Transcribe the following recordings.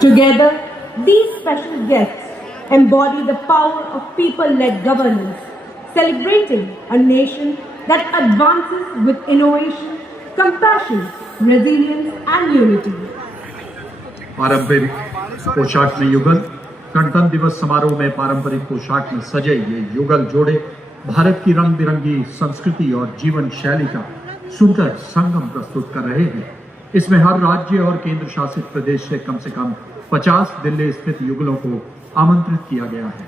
Together, these special guests embody the power of people-led governance, celebrating a nation that advances with innovation, compassion, resilience and unity. पारंपरिक पोशाक में युगल। गणतंत्र दिवस समारोह में पारंपरिक पोशाक में सजे ये युगल जोड़े भारत की रंग बिरंगी संस्कृति और जीवन शैली का सुंदर संगम प्रस्तुत कर रहे हैं। इसमें हर राज्य और केंद्र शासित प्रदेश से कम 50 दिल्ली स्थित युगलों को आमंत्रित किया गया है।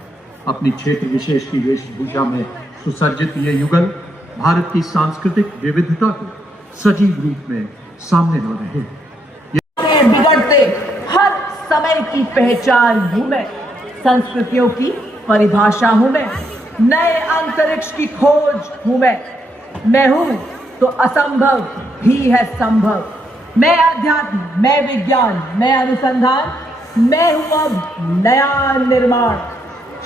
अपनी क्षेत्र विशेष की वेशभूषा में सुसज्जित ये युगल भारत की सांस्कृतिक विविधता को सजीव रूप में सामने ला रहे हैं। बिगड़ते हर समय की पहचान हूं मैं, संस्कृतियों की परिभाषा हूं मैं, नए अंतरिक्ष की खोज हूं मैं हूं तो असंभव भी है संभव। मैं अध्यात्म, मैं विज्ञान, मैं अनुसंधान, मैं हूं अब नया निर्माण।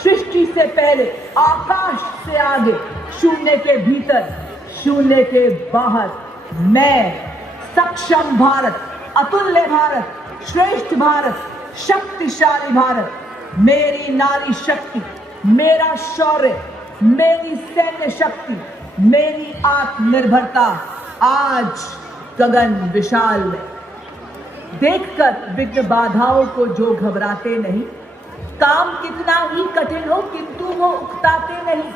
सृष्टि से पहले, आकाश से आगे, शून्य के भीतर, शून्य के बाहर, मैं सक्षम भारत, अतुल्य भारत, श्रेष्ठ भारत, शक्तिशाली भारत। मेरी नारी शक्ति, मेरा शौर्य, मेरी सैन्य शक्ति, मेरी आत्मनिर्भरता आज गगन विशाल में। देखकर विघ्न बाधाओं को जो घबराते नहीं, काम कितना ही कठिन हो किंतु वो उकताते नहीं।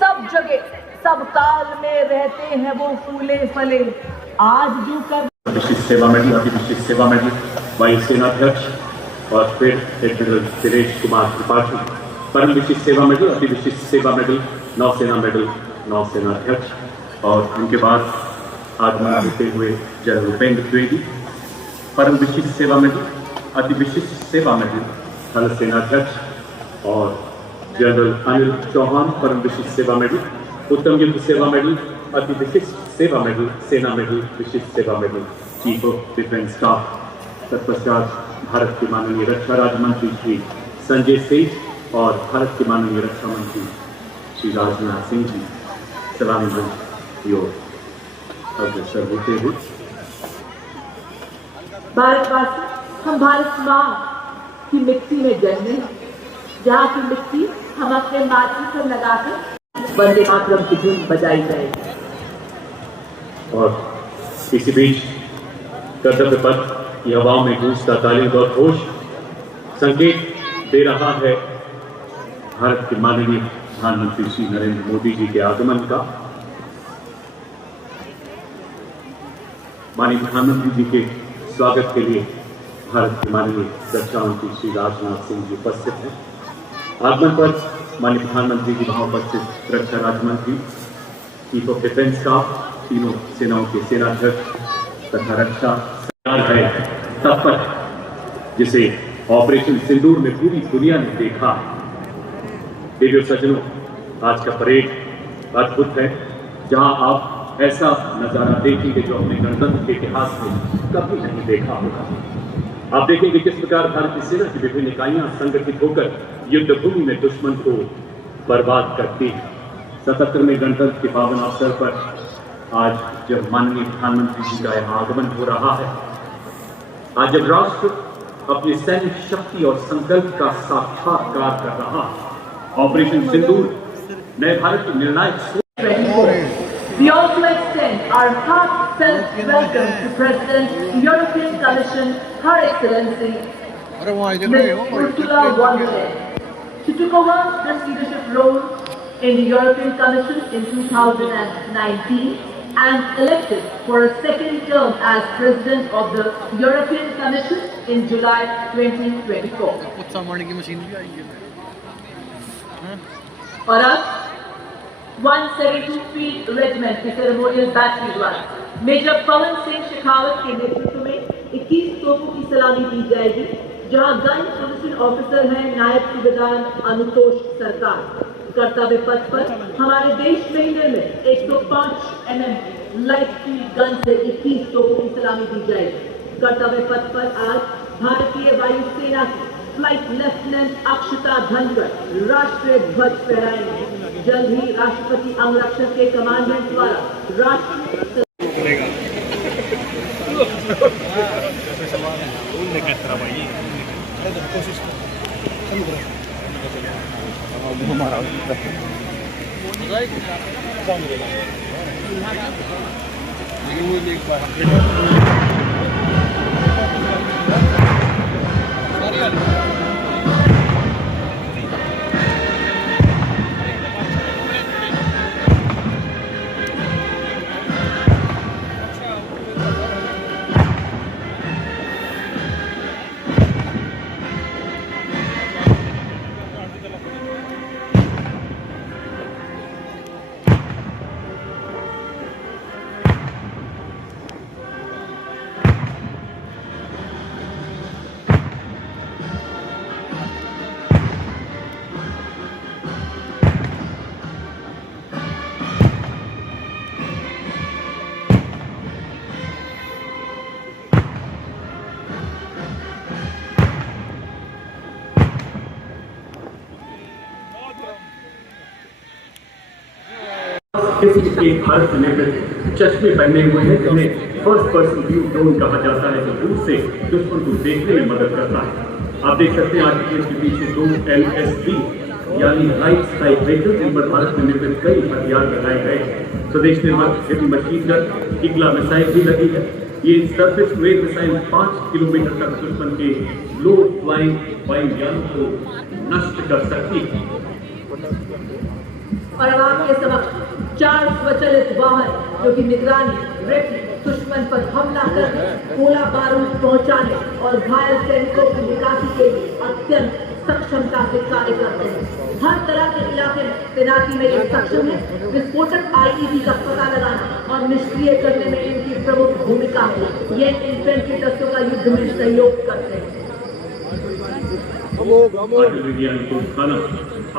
सब जगह सब काल में रहते हैं वो फूले फले। आज जो कर विशिष्ट सेवा मेडल, अति विशिष्ट सेवा मेडल वायुसेनाध्यक्ष और फिर एडमिरल दिनेश कुमार त्रिपाठी। परम विशिष्ट सेवा मेडल, अति विशिष्ट सेवा मेडल नौसेना मेडल नौसेनाध्यक्ष और उनके बाद आगमन होते हुए जनरल उपेंद्र द्विवेदी। परम विशिष्ट सेवा मेडल, अति विशिष्ट सेवा मेडल थल सेनाध्यक्ष और जनरल अनिल चौहान। परम विशिष्ट सेवा मेडल, उत्तम युद्ध सेवा मेडल, अति विशिष्ट सेवा मेडल, सेना मेडल, विशिष्ट सेवा medal chief of defence staff. तत्पश्चात भारत के माननीय रक्षा राज्य मंत्री श्री संजय सेठ और भारत के माननीय रक्षा मंत्री श्री राजनाथ सिंह जी सलामी मंच की ओर अग्रसर होते हुए। भारतवासी, हम भारत माँ की मिट्टी में जन्मे, जहाँ की मिट्टी हम अपने माथे पर लगाकर वंदे मातरम की धुन बजाई जाएगी। और इसी बीच कर्तव्य पथ की हवाओं में गूंजता तालियों का घोष संकेत दे रहा है भारत के माननीय प्रधानमंत्री श्री नरेंद्र मोदी जी के आगमन का। माननीय प्रधानमंत्री जी के स्वागत के लिए भारत के माननीय रक्षा मंत्री श्री राजनाथ सिंह जी उपस्थित हैं। आगमन पर माननीय प्रधानमंत्री जी वहां उपस्थित रक्षा राज्य मंत्री, चीफ ऑफ डिफेंस स्टाफ, तीनों सेनाओं के सेनाध्यक्ष तथा रक्षा है तत्पर, जिसे ऑपरेशन सिंदूर में पूरी दुनिया ने देखा। देवियों सज्जनों, आज का परेड अद्भुत है, जहां आप ऐसा नजारा देखेंगे जो अपने गणतंत्र के इतिहास में कभी नहीं देखा होगा। आप देखेंगे किस प्रकार भारतीय सेना की विभिन्न इकाइयां संगठित होकर युद्ध भूमि में दुश्मन को बर्बाद करती है। 77वें गणतंत्र के पावन अवसर पर आज जब माननीय प्रधानमंत्री जी का यहाँ आगमन हो रहा है, आज जब राष्ट्र अपनी सैन्य शक्ति और संकल्प का साक्षात्कार कर रहा है, ऑपरेशन सिंदूर नए भारत की निर्णायक। We also extend our heartfelt welcome to President European Commission, Her Excellency Ms. Ursula von der Leyen. She took over this leadership role in the European Commission in 2019 and elected for a second term as President of the European Commission in July 2024. और अब 172 field regiment के ceremonial battery द्वारा major Pawan Singh Shekhawat के नेतृत्व में 21 तोपों की सलामी दी जाएगी, जहां गन पोजीशन ऑफिसर हैं नायब सूबेदार अनुतोष सरकार। कर्तव्य पथ पर हमारे देश में ही निर्मित 105 mm लाइट फील्ड गन से 21 तोपों की सलामी दी जाएगी। कर्तव्य पथ पर आज भारतीय वायुसेना की फ्लाइट लेफ्टिनेंट अक्षता धनगर राष्ट्रीय ध्वज फहराएंगे। जल्द ही राष्ट्रपति अंगरक्षक के कमांडेंट द्वारा राष्ट्रीय किसी एक भारत से निर्मित चश्मे पहने हुए हैं जिन्हें फर्स्ट पर्सन व्यू ड्रोन कहा जाता है, जो दूर से दुश्मन को देखने में मदद करता है। आप देख सकते हैं आज के पीछे दो LSB यानी लाइट स्ट्राइक व्हीकल, जिन पर भारत में निर्मित कई हथियार लगाए गए हैं। स्वदेश निर्मित heavy machine gun Igla missile भी लगी है। ये surface to air missile 5 kilometre तक दुश्मन के लो फ्लाइंग वायुयानों को नष्ट कर सकती है। और अब आपके समक्ष 4 स्वचालित वाहन जो कि निगरानी, रेकी, दुश्मन पर हमला करने, गोला बारूद पहुंचाने और घायल सैनिकों की निकासी के लिए अत्यंत सक्षमता से कार्य करते हैं। हर तरह के इलाके में तैनाती में ये सक्षम है। विस्फोटक IED का पता लगाना और निष्क्रिय करने में इनकी प्रमुख भूमिका है। ये इन्फेंट्री दस्तों का युद्ध में सहयोग करते हैं।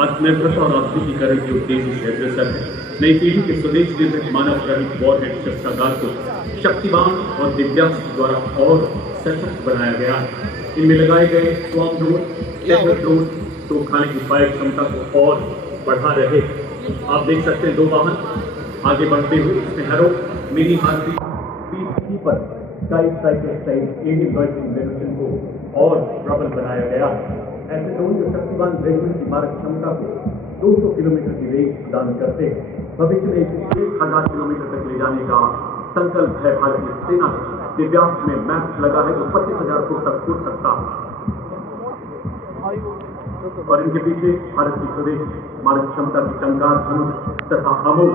आत्मनिर्भरता और आधुनिकीकरण के उद्देश्य से अग्रसर है। नई पीढ़ी के स्वदेश निर्मित मानव रहित वॉरहेड शस्त्रागार को शक्तिवान और दिव्यास्त्र द्वारा और सशक्त बनाया गया है। इनमें लगाए गए स्वाम ड्रोन, टेकर ड्रोन तो खाने की फायर क्षमता को और बढ़ा रहे। आप देख सकते हैं 2 वाहन आगे बढ़ते हुए, इसमें हैरो मिनी हाथी पीसकीपर स्काई साइकिल सहित एडिंग रेवोल्यूशन को और प्रबल बनाया गया है। ऐसे ड्रोन जो शक्तिवान रेजिमेंट की मारक क्षमता को 200 किलोमीटर की रेंज प्रदान करते हैं। भविष्य में 1000 किलोमीटर तक ले जाने का संकल्प है भारतीय सेना। दिव्यांग में मैप लगा है जो 25,000 फुट तक कूद सकता है। और इनके पीछे भारत की स्वदेश मारक क्षमता की टंकार धनुष तथा अमोघ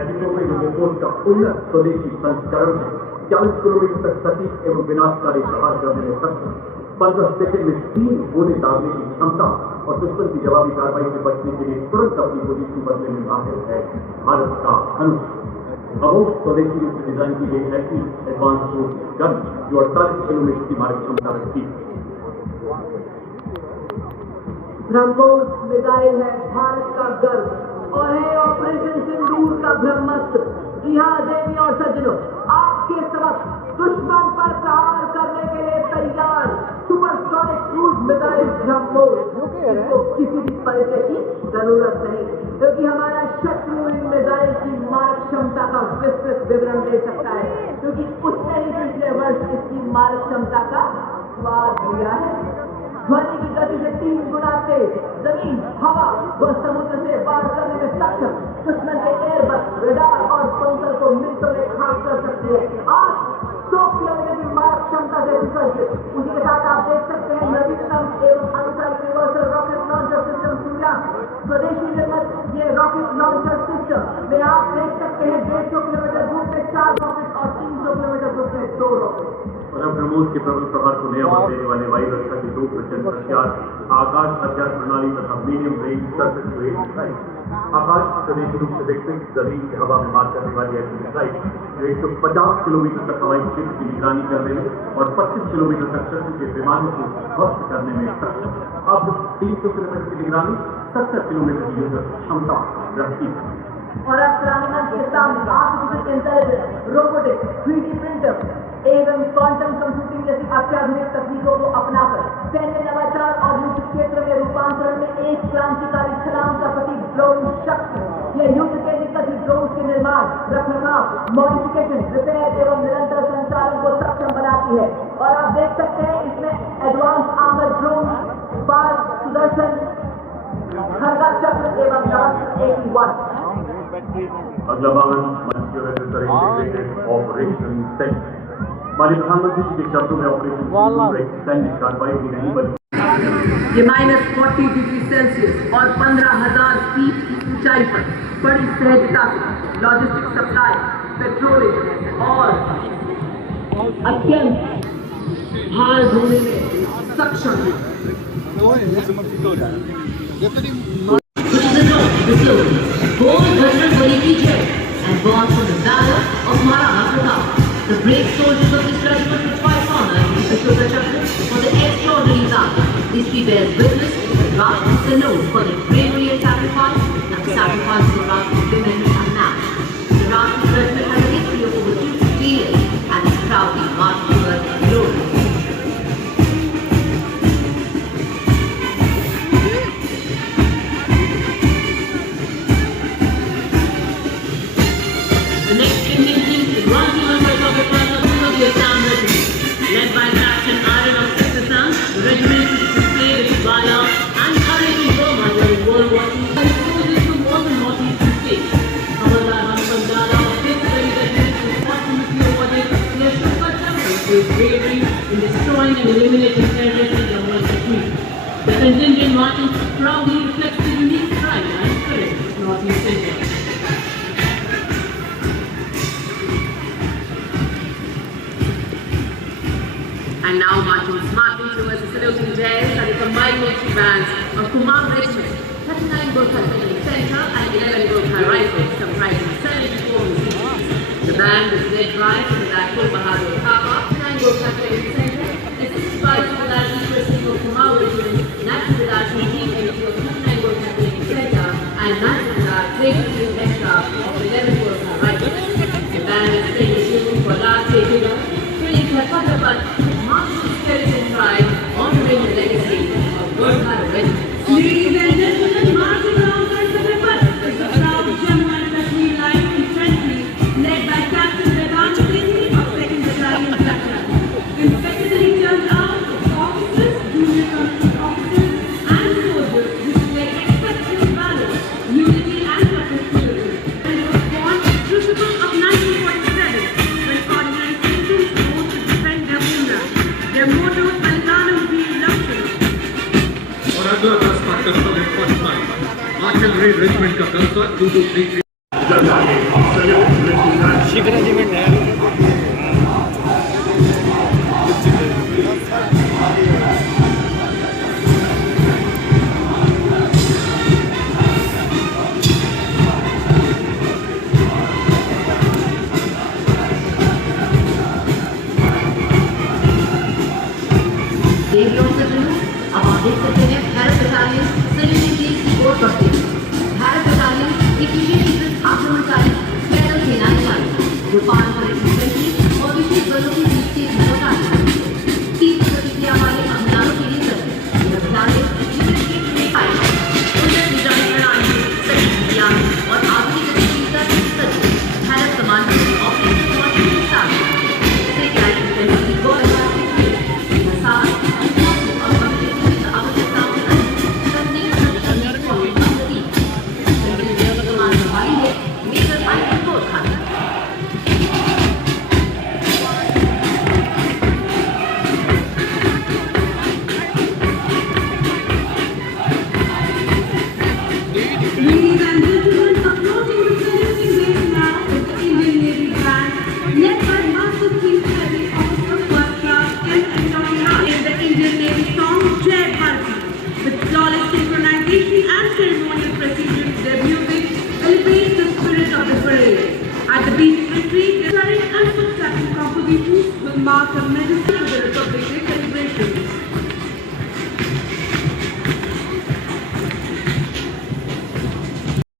ऐसी टोपे जो विस्फोट का उन्नत स्वदेशी संस्करण है। 40 किलोमीटर तक सटीक एवं विनाशकारी प्रहार करने में सक्षम, 15 सेकंड में 3 गोले दागने की क्षमता और दुश्मन की जवाबी कार्रवाई से बचने के लिए तुरंत अपनी पोजीशन बदलने में माहिर है भारत का धनुष। अमोघ स्वदेशी रूप से डिजाइन की गई ऐसी एडवांस गन जो 48 किलोमीटर की मारक क्षमता रखती है। ब्रह्मोस मिसाइल है भारत का गर्व और है ऑपरेशन सिंदूर का ब्रह्मास्त्र। जी हाँ देवी और सज्जनों, आपके समक्ष दुश्मन पर प्रहार करने के लिए तैयार सुपरसोनिक क्रूज मिसाइल ब्रह्मोस, जिसको किसी भी परिचय की जरूरत नहीं, क्योंकि हमारा शत्रु इन मिसाइल की मारक क्षमता का विस्तृत विवरण दे सकता है, क्योंकि उसने ही पिछले वर्ष इसकी मारक क्षमता का स्वाद लिया है। ध्वनि की गति से 3 गुना तेज, जमीन, हवा व समुद्र से वार करने में सक्षम दुश्मन के एयरबस, रडार और बंकर को मिनटों में खाक कर सकती है। आज 100 किलोमीटर की मारक क्षमता से सुसज्जित। उसी के साथ आप देख सकते हैं नवीनतम एवं आधुनिक यूनिवर्सल रॉकेट लॉन्चर सिस्टम सूर्यास्त्र। स्वदेशी निर्मित ये रॉकेट लॉन्चर सिस्टम में आप देख सकते हैं 150 किलोमीटर दूर में 4 रॉकेट और 300 किलोमीटर दूर में 2 रॉकेट। और अब ब्रह्मोस के प्रबल प्रहार को नया बल देने वाले वायु रक्षा के 2 प्रचंड हथियार, आकाश हथियार प्रणाली तथा medium range surface to air missile. Akash स्वदेशी रूप से विकसित जमीन से हवा में मार करने वाली ऐसी मिसाइल जो 150 किलोमीटर तक हवाई क्षेत्र की निगरानी करने में और 25 किलोमीटर तक शत्रु के विमानों को ध्वस्त करने में सक्षम। अब 300 किलोमीटर की निगरानी, 70 किलोमीटर की युद्ध क्षमता रखती है। और अब क्रांतिमान के सामने artificial intelligence, robotics, 3D printer एवं क्वांटम कंप्यूटिंग जैसी अत्याधुनिक तकनीकों को अपनाकर सैन्य नवाचार और युद्ध क्षेत्र में रूपांतरण में एक क्रांतिकारी छलांग का प्रतीक ड्रोन शक्ति। यह युद्ध के निकट ही ड्रोन के निर्माण, रखरखाव, मॉडिफिकेशन, रिपेयर एवं निरंतर संचालन को सक्षम बनाती है। और आप देख सकते हैं इसमें एडवांस आर्मर ड्रोन बाल सुदर्शन खड़गा चक्र एवं नवस्त्र 81। अगला वाहन मंच की ओर से इंटीग्रेटेड ऑपरेशन सेंटर। माननीय प्रधानमंत्री जी के शब्दों में ऑपरेशन सिंदूर एक सैन्य कार्रवाई ही नहीं बल्कि ये -40 डिग्री सेल्सियस और 15,000 फीट की ऊंचाई पर बड़ी सहजता से लॉजिस्टिक सप्लाई, पेट्रोलिंग और अत्यंत भार ढोने में सक्षम है। Born veteran Bolivia Jet and born from the valor of Maraha Pratap, the brave soldiers of this regiment with twice honor in the Ashoka Chakra for the extraordinary valor. History bears witness to the rough and salute for the bravery and sacrifice, and the sacrifice of the Rajput women and man. The Rajput regiment has a history of over 250 years and is proudly marched towards glory. The next Indian team is 1 kilometer of the Assam Regiment. Led by Captain Iron of Assam, the regiment displayed its valor and courage in Burma during World War II and soldiers from all the northeastern states. Havaldar Hanuman of 5th Railway Regiment was posthumously awarded the Ashoka Chakra for his bravery in destroying and eliminating terrorists in Jammu and Kashmir. The contingent marching proudly reflects the unique pride and spirit of Northeast India. And now marching smartly towards the saluting jayas are the combined military bands of Kumam Regiment, 39 Gurkha Training Center and 11 Gurkha Rifles comprising 74 musicians. The band is led by Subedar Bahadur Thapa, 9 Gurkha Training Center, assisted by Subedar Ishwar Singh of Kumam Regiment, National Subedar Sanjeev Energy of 9 Gurkha Training Center and National Subedar Training Singh Extra of 11 Gurkha Rifles. The band is training children for last year, training for Patapat, spirit and pride, honoring the legacy of Gurkha Regiment. Ladies and gentlemen, marching alongside the Patapat is the proud Jammu and Kashmir Light Infantry, led by Captain Vedant Singh of 2nd Battalion Chakra. Respectively turned out of officers, junior commissioned officers, and soldiers display exceptional valor, unity, and patriotism. And was born in the crucible of 1947 when ordinary citizens rose to defend their homeland. Their motto is Balidanam Veer Lakshman. और अगला दस का कर्तव्य Patna artillery regiment का दस्ता 2233 देवियों से जुड़ूं, अब आप देख सकते हैं भारत बटालियन सैन्य की ओर बढ़ते हैं। भारत बटालियन एक विशेषीकृत आक्रमणकारी पैदल सेनाएं शामिल जो पारंपरिक इन्फेंट्री और विशेष बलों के बीच से बटालियन है। तीव्र प्रतिक्रिया वाले अभियानों के लिए सज्ज यह बटालियन विशेष क्षेत्र में आई है। उन्नत निगरानी प्रणाली, सटीक ज्ञान और आधुनिक गतिशीलता से सज्ज भारत कमांडो के ऑपरेशन मॉडल के साथ से कैडेट इन्फेंट्री की गौरवशाली Ladies and gentlemen, approaching the saluting base now is the Indian Navy Band, led by Master Chief Petty Officer First Class M. Antonio in the Indian Navy song Jai Bharati. With flawless synchronization and ceremonial precision, their music elevates the spirit of the parade. At the beach retreat, the flaring and foot-tapping compositions will mark a majesty of the Republic Day celebration.